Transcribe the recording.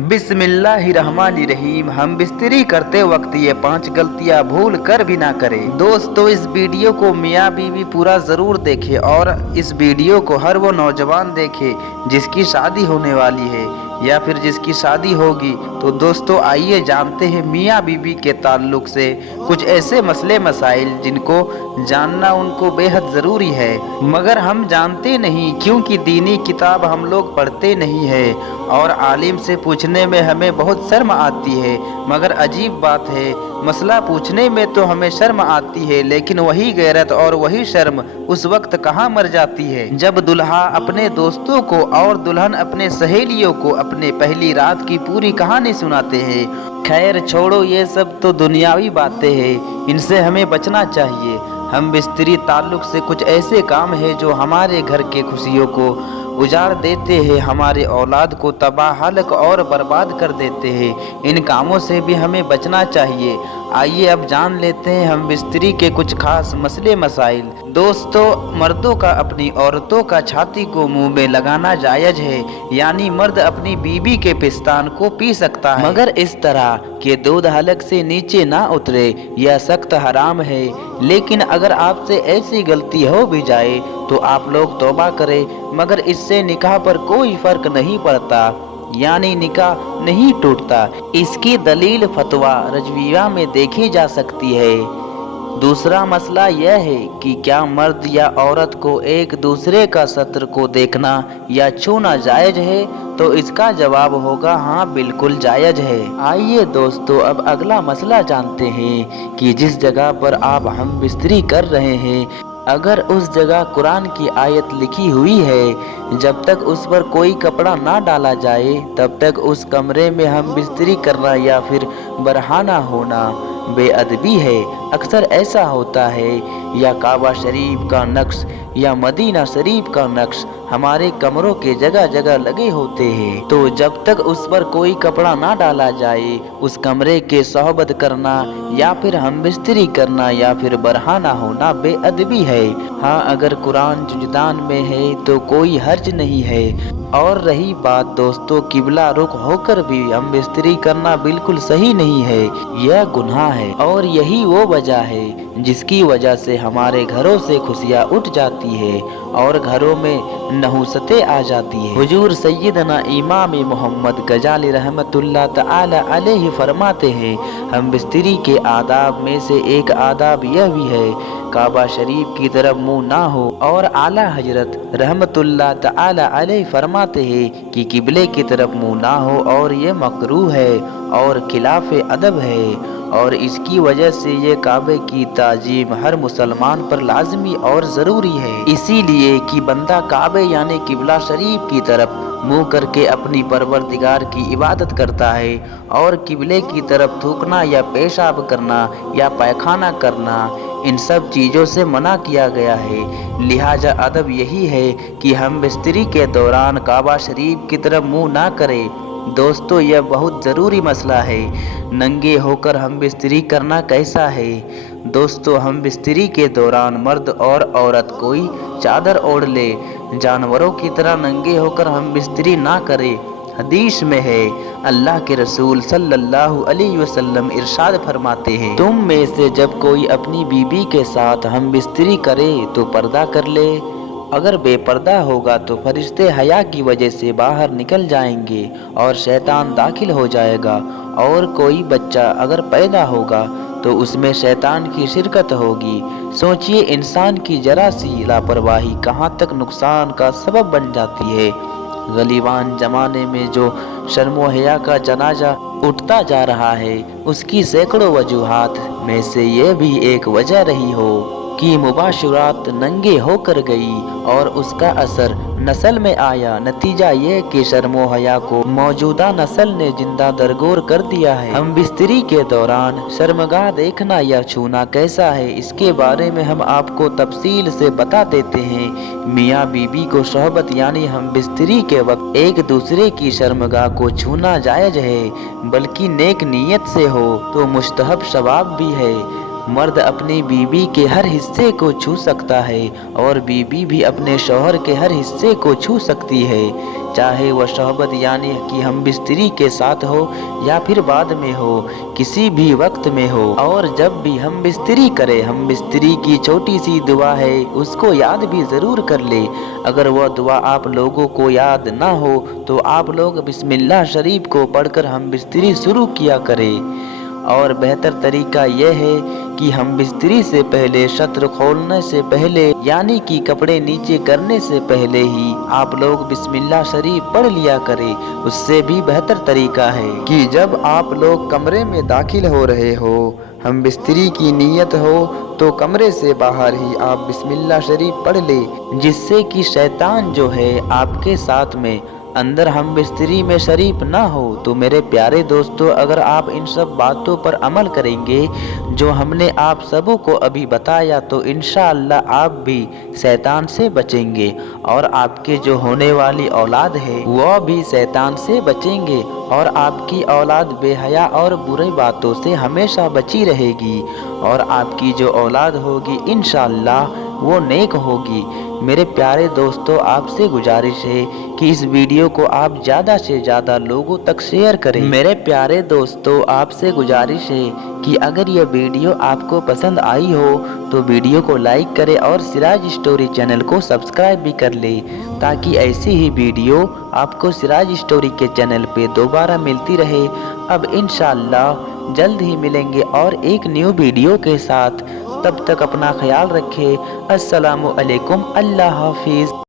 बिस्मिल्लाहिर्रहमानिर्रहीम। हम बिस्तरी करते वक्त ये 5 गलतियां भूल कर भी ना करें। दोस्तों, इस वीडियो को मियाँ बीवी पूरा ज़रूर देखें और इस वीडियो को हर वो नौजवान देखे जिसकी शादी होने वाली है या फिर जिसकी शादी होगी। तो दोस्तों, आइए जानते हैं मियाँ बीवी के ताल्लुक से कुछ ऐसे मसले मसाइल जिनको जानना उनको बेहद ज़रूरी है, मगर हम जानते नहीं क्योंकि दीनी किताब हम लोग पढ़ते नहीं है और आलिम से पूछने में हमें बहुत शर्म आती है। मगर अजीब बात है, मसला पूछने में तो हमें शर्म आती है, लेकिन वही गैरत और वही शर्म उस वक्त कहाँ मर जाती है जब दुल्हा अपने दोस्तों को और दुल्हन अपने सहेलियों को अपने पहली रात की पूरी कहानी सुनाते हैं। खैर छोड़ो, ये सब तो दुनियावी बातें हैं, इनसे हमें बचना चाहिए। हम बिस्तरी ताल्लुक से कुछ ऐसे काम हैं जो हमारे घर के खुशियों को उजाड़ देते हैं, हमारे औलाद को तबाह हलक और बर्बाद कर देते हैं। इन कामों से भी हमें बचना चाहिए। आइए अब जान लेते हैं हम बिस्तरी के कुछ खास मसले मसाइल। दोस्तों, मर्दों का अपनी औरतों का छाती को मुंह में लगाना जायज है, यानी मर्द अपनी बीबी के पिस्तान को पी सकता है, मगर इस तरह के दूध हलक से नीचे ना उतरे, यह सख्त हराम है। लेकिन अगर आपसे ऐसी गलती हो भी जाए तो आप लोग तौबा करें, मगर इससे निकाह पर कोई फर्क नहीं पड़ता, यानी निकाह नहीं टूटता। इसकी दलील फतवा रजविया में देखी जा सकती है। दूसरा मसला यह है कि क्या मर्द या औरत को एक दूसरे का सत्र को देखना या छूना जायज है? तो इसका जवाब होगा हाँ, बिल्कुल जायज है। आइए दोस्तों, अब अगला मसला जानते हैं कि जिस जगह पर आप हम बिस्तरी कर रहे हैं, अगर उस जगह कुरान की आयत लिखी हुई है, जब तक उस पर कोई कपड़ा ना डाला जाए तब तक उस कमरे में हम बिस्तरी करना या फिर बरहाना होना बेअदबी है। अक्सर ऐसा होता है, या काबा शरीफ का नक्श या मदीना शरीफ का नक्श हमारे कमरों के जगह जगह लगे होते हैं, तो जब तक उस पर कोई कपड़ा ना डाला जाए उस कमरे के सोहबत करना या फिर हम बिस्तरी करना या फिर बरहाना होना बेअदबी है। हाँ, अगर कुरान जुजदान में है तो कोई हर्ज नहीं है। और रही बात दोस्तों, किबला रुख होकर भी हम बिस्तरी करना बिल्कुल सही नहीं है, यह गुनाह है। और यही वो वजह है जिसकी वजह से हमारे घरों से खुशियाँ उठ जाती है और घरों में नहुसतें आ जाती है। हुजूर सैयदना इमाम मोहम्मद गजाली रहमतुल्लाह तआला अलैहि फरमाते हैं, हम बिस्तरी के आदाब में से एक आदाब यह भी है काबा शरीफ की तरफ मुंह ना हो। और आला हजरत रहमतुल्लाह तआला अलैहि फरमाते हैं कि किबले की तरफ मुंह ना हो और ये मकरूह है और खिलाफ अदब है, और इसकी वजह से ये काबे की ताजीम हर मुसलमान पर लाजमी और ज़रूरी है। इसीलिए कि बंदा काबे यानी किबला शरीफ की तरफ मुंह करके अपनी परवरदिगार की इबादत करता है, और किबले की तरफ थूकना या पेशाब करना या पैखाना करना इन सब चीज़ों से मना किया गया है। लिहाजा अदब यही है कि हम बिस्तरी के दौरान काबा शरीफ की तरफ मुंह ना करें। दोस्तों, यह बहुत ज़रूरी मसला है। नंगे होकर हम बिस्तरी करना कैसा है? दोस्तों, हम बिस्तरी के दौरान मर्द और औरत कोई चादर ओढ़ ले, जानवरों की तरह नंगे होकर हम बिस्तरी ना करें। हदीस में है, अल्लाह के रसूल सल्लल्लाहु अलैहि वसल्लम इरशाद फरमाते हैं, तुम में से जब कोई अपनी बीबी के साथ हम बिस्तरी करे तो पर्दा कर ले। अगर बेपर्दा होगा तो फरिश्ते हया की वजह से बाहर निकल जाएंगे और शैतान दाखिल हो जाएगा, और कोई बच्चा अगर पैदा होगा तो उसमें शैतान की शिरकत होगी। सोचिए, इंसान की जरा सी लापरवाही कहाँ तक नुकसान का सबब बन जाती है। गलीबान जमाने में जो शर्मो हया का जनाजा उठता जा रहा है, उसकी सैकड़ों वजूहात में से ये भी एक वजह रही हो कि मुबाशरात नंगे होकर गई और उसका असर नस्ल में आया। नतीजा ये कि शर्मो हया को मौजूदा नस्ल ने जिंदा दरगोर कर दिया है। हम बिस्तरी के दौरान शर्मगाह देखना या छूना कैसा है, इसके बारे में हम आपको तफसील से बता देते हैं। मियाँ बीबी को सोहबत यानी हम बिस्तरी के वक्त एक दूसरे की शर्मगाह को छूना जायज है, बल्कि नेक नीयत से हो तो मुस्तहब सवाब भी है। मर्द अपनी बीवी के हर हिस्से को छू सकता है और बीवी भी अपने शौहर के हर हिस्से को छू सकती है, चाहे वह शौहबत यानी कि हम बिस्तरी के साथ हो या फिर बाद में हो, किसी भी वक्त में हो। और जब भी हम बिस्तरी करें, हम बिस्तरी की छोटी सी दुआ है उसको याद भी ज़रूर कर ले। अगर वह दुआ आप लोगों को याद ना हो तो आप लोग बिस्मिल्लाह शरीफ को पढ़कर हम बिस्तरी शुरू किया करें। और बेहतर तरीका यह है कि हम बिस्तरी से पहले, शत्र खोलने से पहले यानी कि कपड़े नीचे करने से पहले ही आप लोग बिस्मिल्लाह शरीफ पढ़ लिया करें। उससे भी बेहतर तरीका है कि जब आप लोग कमरे में दाखिल हो रहे हो, हम बिस्तरी की नीयत हो तो कमरे से बाहर ही आप बिस्मिल्लाह शरीफ पढ़ ले, जिससे कि शैतान जो है आपके साथ में अंदर हम बिस्तरी में शरीफ ना हो। तो मेरे प्यारे दोस्तों, अगर आप इन सब बातों पर अमल करेंगे जो हमने आप सबों को अभी बताया, तो इंशाअल्लाह आप भी शैतान से बचेंगे और आपके जो होने वाली औलाद है वह भी शैतान से बचेंगे और आपकी औलाद बेहया और बुरी बातों से हमेशा बची रहेगी और आपकी जो औलाद होगी इंशाअल्लाह वो नेक होगी। मेरे प्यारे दोस्तों, आपसे गुजारिश है कि इस वीडियो को आप ज़्यादा से ज़्यादा लोगों तक शेयर करें। मेरे प्यारे दोस्तों, आपसे गुजारिश है कि अगर यह वीडियो आपको पसंद आई हो तो वीडियो को लाइक करें और सिराज स्टोरी चैनल को सब्सक्राइब भी कर ले, ताकि ऐसी ही वीडियो आपको सिराज स्टोरी के चैनल पे दोबारा मिलती रहे। अब इंशाअल्लाह जल्द ही मिलेंगे और एक न्यू वीडियो के साथ। तब तक अपना ख्याल रखें। अस्सलामु अलैकुम, अल्लाह हाफिज़।